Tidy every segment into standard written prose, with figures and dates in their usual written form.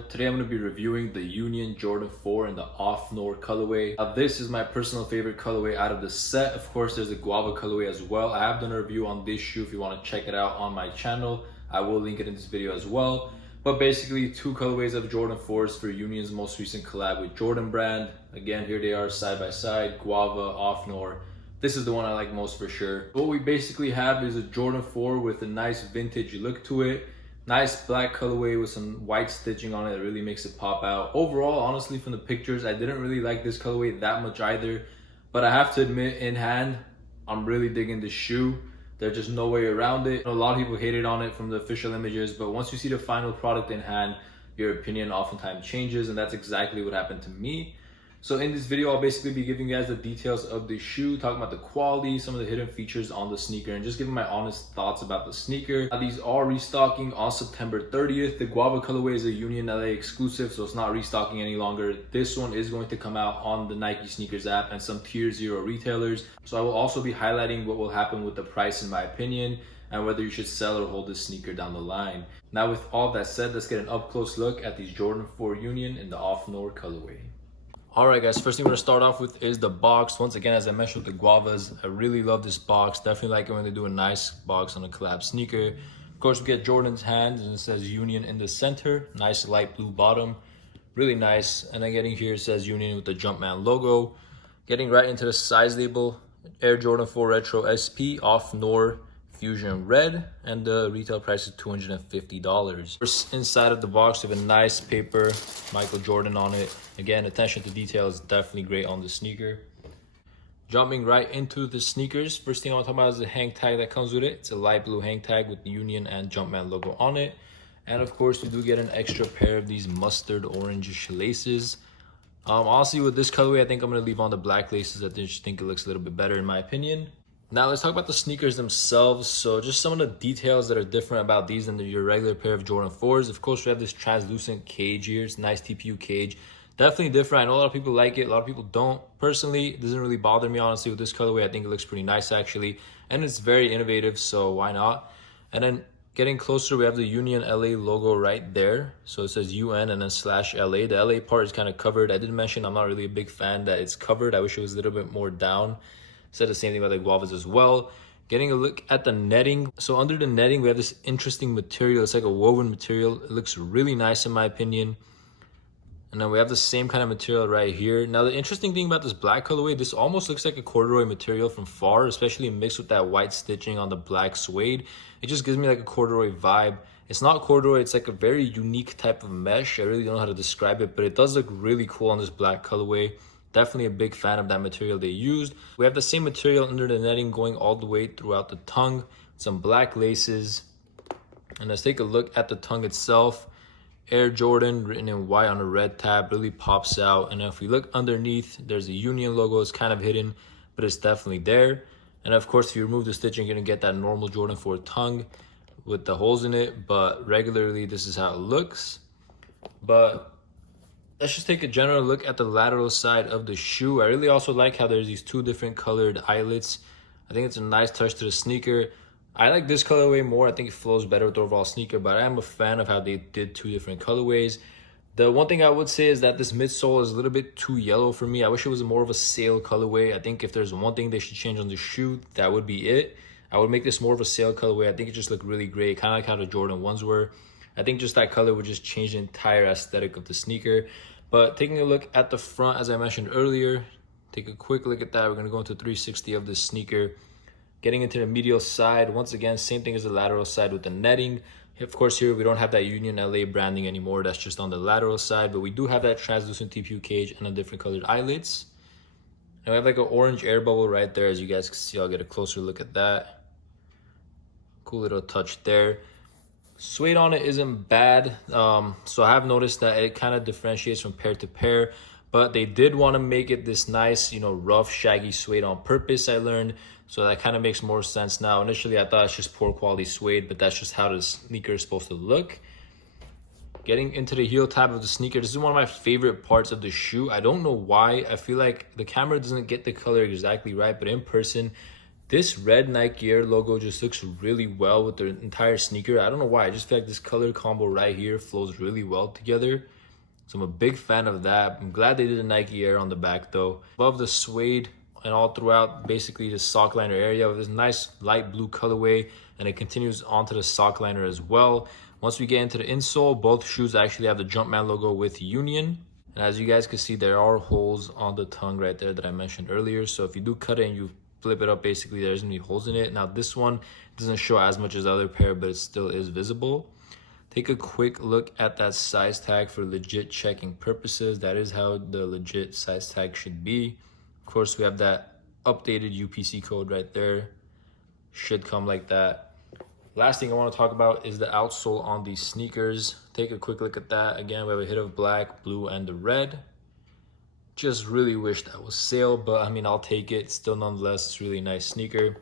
channel. Today I'm going to be reviewing the Union Jordan 4 in the Off Noir colorway. Now this is my personal favorite colorway out of the set. Of course there's a Guava colorway as well. I have done a review on this shoe if you want to check it out on my channel. I will link it in this video as well. But basically two colorways of Jordan 4s for Union's most recent collab with Jordan brand. Again, here they are side by side, Guava, Off Noir. This is the one I like most for sure. What we basically have is a Jordan 4 with a nice vintage look to it. Nice black colorway with some white stitching on it that really makes it pop out. Overall, honestly, from the pictures, I didn't really like this colorway that much either. But I have to admit, in hand, I'm really digging this shoe. There's just no way around it. A lot of people hated on it from the official images, but once you see the final product in hand, your opinion oftentimes changes, and that's exactly what happened to me. So in this video, I'll basically be giving you guys the details of the shoe, talking about the quality, some of the hidden features on the sneaker, and just giving my honest thoughts about the sneaker. Now, these are restocking on September 30th. The Guava colorway is a Union LA exclusive, so it's not restocking any longer. This one is going to come out on the Nike Sneakers app and some tier 0 retailers. So I will also be highlighting what will happen with the price in my opinion, and whether you should sell or hold this sneaker down the line. Now with all that said, let's get an up close look at these Jordan 4 Union in the Off Noir colorway. Alright guys, first thing we're going to start off with is the box. Once again, as I mentioned with the Guavas, I really love this box. Definitely like it when they do a nice box on a collab sneaker. Of course, we get Jordan's hands and it says Union in the center. Nice light blue bottom. Really nice. And then getting here, it says Union with the Jumpman logo. Getting right into the size label. Air Jordan 4 Retro SP Off Noir Fusion Red, and the retail price is $250. Inside of the box, we have a nice paper, Michael Jordan on it. Again, attention to detail is definitely great on the sneaker. Jumping right into the sneakers, first thing I want to talk about is the hang tag that comes with it. It's a light blue hang tag with the Union and Jumpman logo on it. And of course, we do get an extra pair of these mustard orange laces. Honestly, with this colorway, I think I'm going to leave on the black laces. I just think it looks a little bit better in my opinion. Now let's talk about the sneakers themselves. So just some of the details that are different about these than your regular pair of Jordan 4s. Of course, we have this translucent cage here. It's a nice TPU cage. Definitely different. I know a lot of people like it. A lot of people don't. Personally, it doesn't really bother me, honestly, with this colorway. I think it looks pretty nice, actually. And it's very innovative, so why not? And then getting closer, we have the Union LA logo right there. So it says UN and then /LA. The LA part is kind of covered. I did mention I'm not really a big fan that it's covered. I wish it was a little bit more down. Said the same thing about the Guavas as well. Getting a look at the netting. So under the netting, we have this interesting material. It's like a woven material. It looks really nice in my opinion. And then we have the same kind of material right here. Now the interesting thing about this black colorway, this almost looks like a corduroy material from far, especially mixed with that white stitching on the black suede. It just gives me like a corduroy vibe. It's not corduroy, it's like a very unique type of mesh. I really don't know how to describe it, but it does look really cool on this black colorway. Definitely a big fan of that material they used. We have the same material under the netting going all the way throughout the tongue. Some black laces. And let's take a look at the tongue itself. Air Jordan written in white on a red tab really pops out. And if we look underneath, there's a Union logo. It's kind of hidden, but it's definitely there. And of course, if you remove the stitching, you're going to get that normal Jordan 4 tongue with the holes in it. But regularly, this is how it looks. But let's just take a general look at the lateral side of the shoe. I really also like how there's these two different colored eyelets. I think it's a nice touch to the sneaker. I like this colorway more. I think it flows better with the overall sneaker, but I am a fan of how they did two different colorways. The one thing I would say is that this midsole is a little bit too yellow for me. I wish it was more of a sail colorway. I think if there's one thing they should change on the shoe, that would be it. I would make this more of a sail colorway. I think it just looked really great, kind of like how the Jordan 1s were. I think just that color would just change the entire aesthetic of the sneaker. But taking a look at the front, as I mentioned earlier, take a quick look at that. We're going to go into 360 of this sneaker. Getting into the medial side, once again, same thing as the lateral side with the netting. Of course, here we don't have that Union LA branding anymore. That's just on the lateral side. But we do have that translucent TPU cage and a different colored eyelets. And we have like an orange air bubble right there. As you guys can see, I'll get a closer look at that. Cool little touch there. Suede on it isn't bad, so I have noticed that it kind of differentiates from pair to pair, but they did want to make it this nice, rough, shaggy suede on purpose, I learned, so that kind of makes more sense now. Initially, I thought it's just poor quality suede, but that's just how the sneaker is supposed to look. Getting into the heel tab of the sneaker, this is one of my favorite parts of the shoe. I don't know why. I feel like the camera doesn't get the color exactly right, but in person, This red Nike Air logo just looks really well with the entire sneaker. I don't know why, I just feel like this color combo right here flows really well together. So I'm a big fan of that. I'm glad they did a Nike Air on the back though. Love the suede and all throughout basically the sock liner area with this nice light blue colorway, and it continues onto the sock liner as well. Once we get into the insole, both shoes actually have the Jumpman logo with Union. And as you guys can see, there are holes on the tongue right there that I mentioned earlier. So if you do cut it and you flip it up, basically there's gonna be holes in it. Now this one doesn't show as much as the other pair, but it still is visible. Take a quick look at that size tag for legit checking purposes. That is how the legit size tag should be. Of course, we have that updated UPC code right there. Should come like that. Last thing I want to talk about is the outsole on these sneakers. Take a quick look at that. Again, we have a hit of black, blue, and the red. Just really wish that was sale, but I mean, I'll take it. Still, nonetheless, it's a really nice sneaker.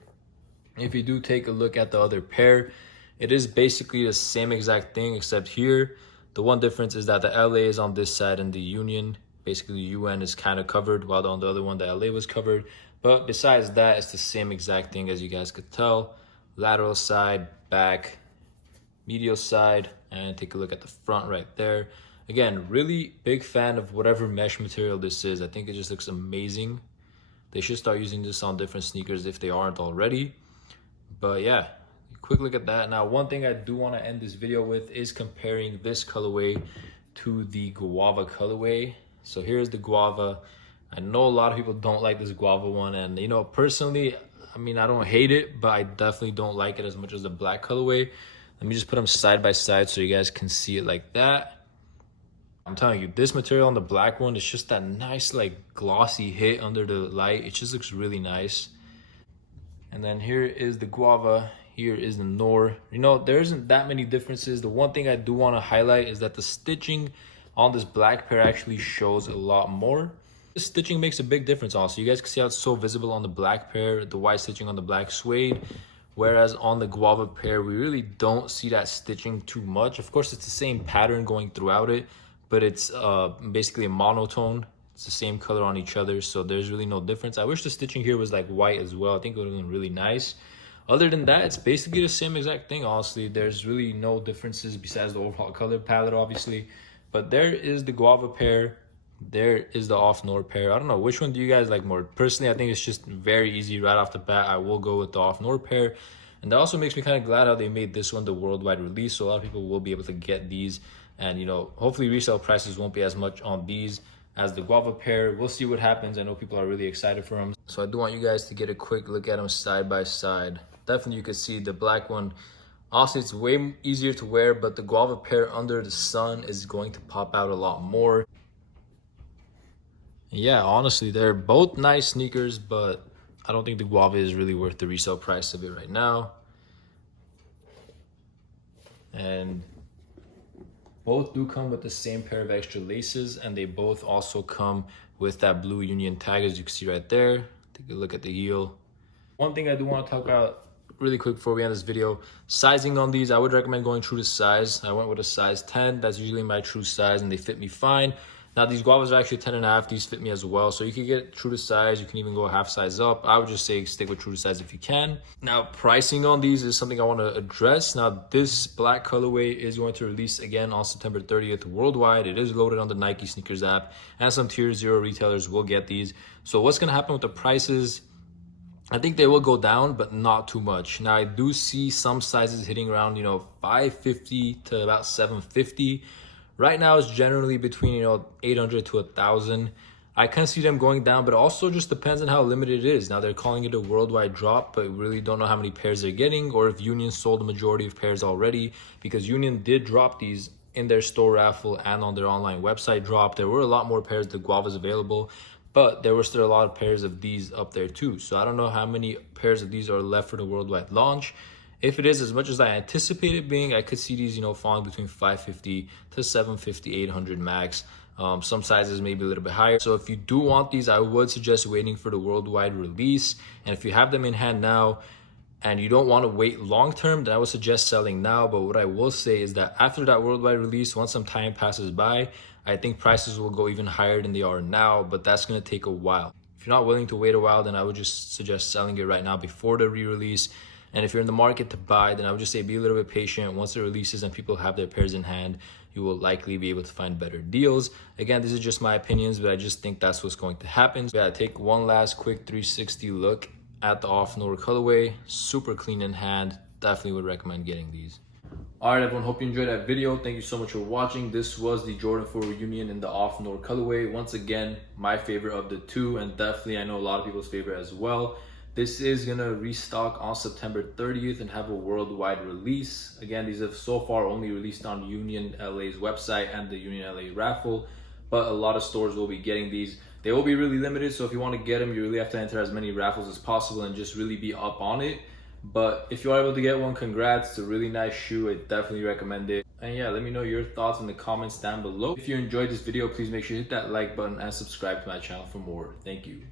If you do take a look at the other pair, it is basically the same exact thing, except here, the one difference is that the LA is on this side and the Union, basically the UN is kind of covered, while on the other one, the LA was covered. But besides that, it's the same exact thing as you guys could tell. Lateral side, back, medial side, and take a look at the front right there. Again, really big fan of whatever mesh material this is. I think it just looks amazing. They should start using this on different sneakers if they aren't already. But yeah, quick look at that. Now, one thing I do want to end this video with is comparing this colorway to the Guava colorway. So here's the Guava. I know a lot of people don't like this Guava one, and you know, personally, I mean, I don't hate it, but I definitely don't like it as much as the black colorway. Let me just put them side by side so you guys can see it like that. I'm telling you, this material on the black one is just that nice, like, glossy hit under the light. It just looks really nice. And then here is the Guava. Here is the Noir. You know, there isn't that many differences. The one thing I do want to highlight is that the stitching on this black pair actually shows a lot more. The stitching makes a big difference also. You guys can see how it's so visible on the black pair, the white stitching on the black suede. Whereas on the Guava pair, we really don't see that stitching too much. Of course, it's the same pattern going throughout it, but it's basically a monotone. It's the same color on each other, so there's really no difference. I wish the stitching here was like white as well. I think it would have been really nice. Other than that, it's basically the same exact thing, honestly. There's really no differences besides the overall color palette, obviously. But there is the Guava pair. There is the Off Noir pair. I don't know, which one do you guys like more? Personally, I think it's just very easy right off the bat. I will go with the Off Noir pair. And that also makes me kind of glad how they made this one the worldwide release. So a lot of people will be able to get these. And, you know, hopefully resale prices won't be as much on these as the Guava pair. We'll see what happens. I know people are really excited for them. So I do want you guys to get a quick look at them side by side. Definitely you can see the black one. Also, it's way easier to wear, but the Guava pair under the sun is going to pop out a lot more. Yeah, honestly, they're both nice sneakers, but I don't think the Guava is really worth the resale price of it right now. And both do come with the same pair of extra laces, and they both also come with that blue Union tag, as you can see right there. Take a look at the heel. One thing I do want to talk about really quick before we end this video, sizing on these, I would recommend going true to size. I went with a size 10. That's usually my true size, and they fit me fine. Now, these Guavas are actually 10.5. These fit me as well. So you can get true to size. You can even go a half size up. I would just say stick with true to size if you can. Now, pricing on these is something I want to address. Now, this black colorway is going to release again on September 30th worldwide. It is loaded on the Nike Sneakers app, and some tier 0 retailers will get these. So what's going to happen with the prices? I think they will go down, but not too much. Now, I do see some sizes hitting around, you know, $550 to about $750. Right now, it's generally between, you know, 800 to 1,000. I kind of see them going down, but it also just depends on how limited it is. Now, they're calling it a worldwide drop, but we really don't know how many pairs they're getting, or if Union sold the majority of pairs already, because Union did drop these in their store raffle and on their online website drop. There were a lot more pairs of Guavas available, but there were still a lot of pairs of these up there too. So I don't know how many pairs of these are left for the worldwide launch. If it is as much as I anticipate it being, I could see these, you know, falling between 550 to 750, 800 max. Some sizes maybe a little bit higher. So if you do want these, I would suggest waiting for the worldwide release. And if you have them in hand now and you don't want to wait long term, then I would suggest selling now. But what I will say is that after that worldwide release, once some time passes by, I think prices will go even higher than they are now, but that's going to take a while. If you're not willing to wait a while, then I would just suggest selling it right now before the re-release. And if you're in the market to buy, then I would just say be a little bit patient. Once it releases and people have their pairs in hand, you will likely be able to find better deals. Again, this is just my opinions, but I just think that's what's going to happen. So yeah, take one last quick 360 look at the Off Noir colorway. Super clean in hand. Definitely would recommend getting these. All right, everyone, hope you enjoyed that video. Thank you so much for watching. This was the Jordan 4 Reunion in the Off Noir colorway. Once again, my favorite of the two, and definitely I know a lot of people's favorite as well. This is gonna restock on September 30th and have a worldwide release. Again, these have so far only released on Union LA's website and the Union LA raffle, but a lot of stores will be getting these. They will be really limited, so if you want to get them, you really have to enter as many raffles as possible and just really be up on it. But if you are able to get one, congrats. It's a really nice shoe. I definitely recommend it. And yeah, let me know your thoughts in the comments down below. If you enjoyed this video, please make sure you hit that like button and subscribe to my channel for more. Thank you.